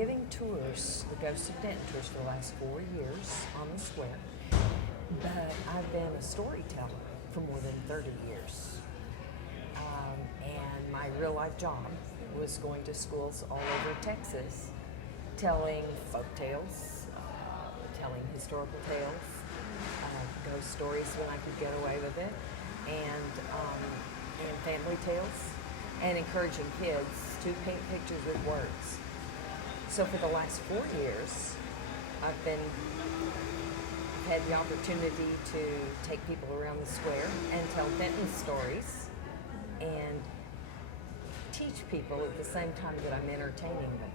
giving tours, the Ghost of Denton tours, for the last 4 years on the square, but I've been a storyteller for more than 30 years. And my real life job was going to schools all over Texas, telling folk tales, telling historical tales, ghost stories when I could get away with it, and family tales, and encouraging kids to paint pictures with words. So for the last 4 years, I've had the opportunity to take people around the square and tell Denton stories and teach people at the same time that I'm entertaining them,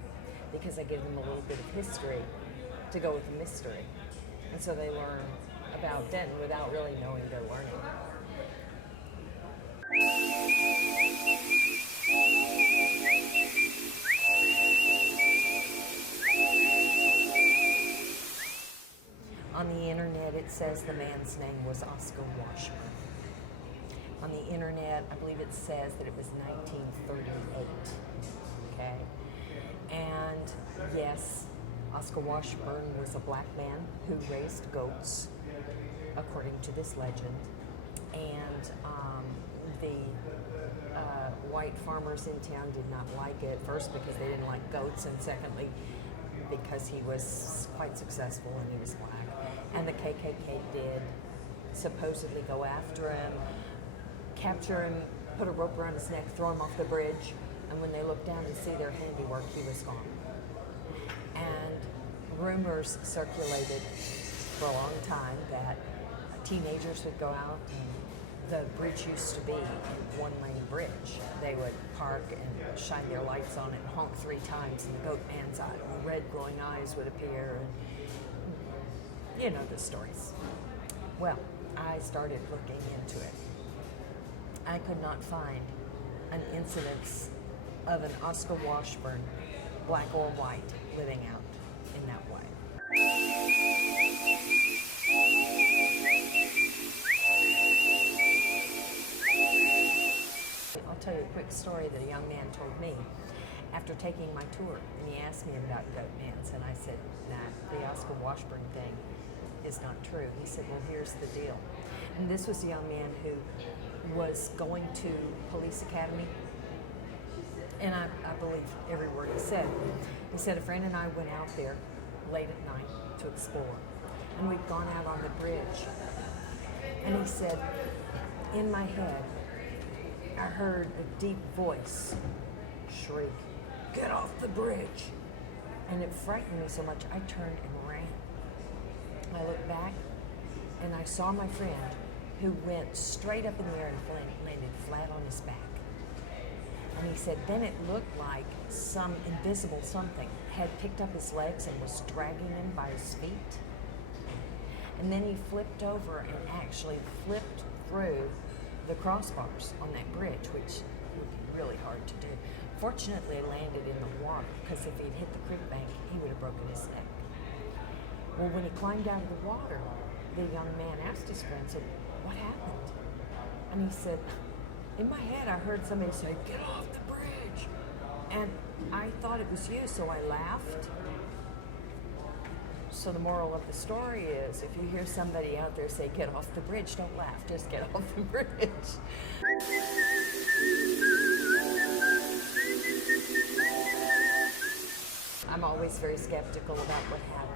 because I give them a little bit of history to go with the mystery. And so they learn about Denton without really knowing they're learning. On the internet, it says the man's name was Oscar Washburn. On the internet, I believe it says that it was 1938. Okay? And yes, Oscar Washburn was a black man who raised goats, according to this legend. And the white farmers in town did not like it, first because they didn't like goats, and secondly because he was quite successful and he was black. And the KKK did supposedly go after him, capture him, put a rope around his neck, throw him off the bridge, and when they looked down to see their handiwork, he was gone. And rumors circulated for a long time that teenagers would go out, and the bridge used to be a one-lane bridge. They would park and shine their lights on it and honk 3 times, and the goat man's eye, and red glowing eyes would appear, and you know the stories. Well, I started looking into it. I could not find an incidence of an Oscar Washburn, black or white, living out in that way. I'll tell you a quick story that a young man told me after taking my tour, and he asked me about goat mans, and I said, nah, the Oscar Washburn thing is not true. He said, well, here's the deal. And this was a young man who was going to police academy, and I believe every word he said. He said, a friend and I went out there late at night to explore, and we'd gone out on the bridge, and he said, in my head, I heard a deep voice shriek, "Get off the bridge!" And it frightened me so much, I turned and ran. I looked back, and I saw my friend, who went straight up in the air and landed flat on his back. And he said, then it looked like some invisible something had picked up his legs and was dragging him by his feet. And then he flipped over and actually flipped through the crossbars on that bridge, which would be really hard to do. Fortunately, it landed in the water, because if he'd hit the creek bank, he would have broken his neck. Well, when he climbed out of the water, the young man asked his friend, said, what happened? And he said, in my head, I heard somebody say, get off the bridge. And I thought it was you, so I laughed. So the moral of the story is, if you hear somebody out there say, get off the bridge, don't laugh, just get off the bridge. I'm always very skeptical about what happens.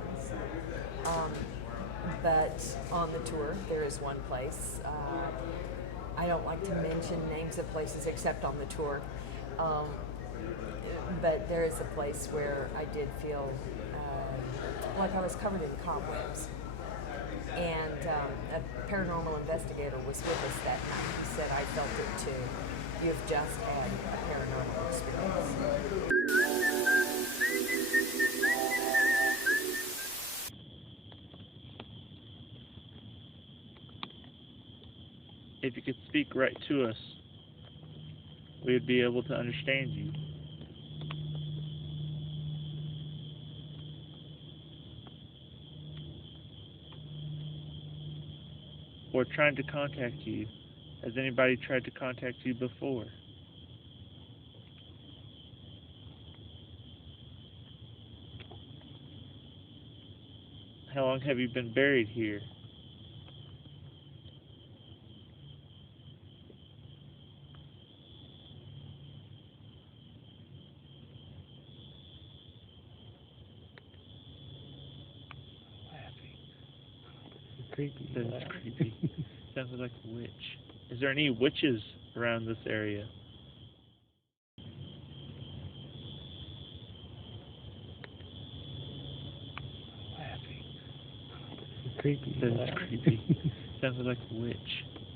But on the tour, there is one place. I don't like to mention names of places except on the tour. But there is a place where I did feel like I was covered in cobwebs. And a paranormal investigator was with us that night. He said, I felt it too. You've just had a paranormal experience. If you could speak right to us, we would be able to understand you. We're trying to contact you. Has anybody tried to contact you before? How long have you been buried here? Creepy. That's creepy. Sounds like a witch. Is there any witches around this area? Creepy. That's creepy. Sounds like a witch.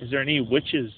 Is there any witches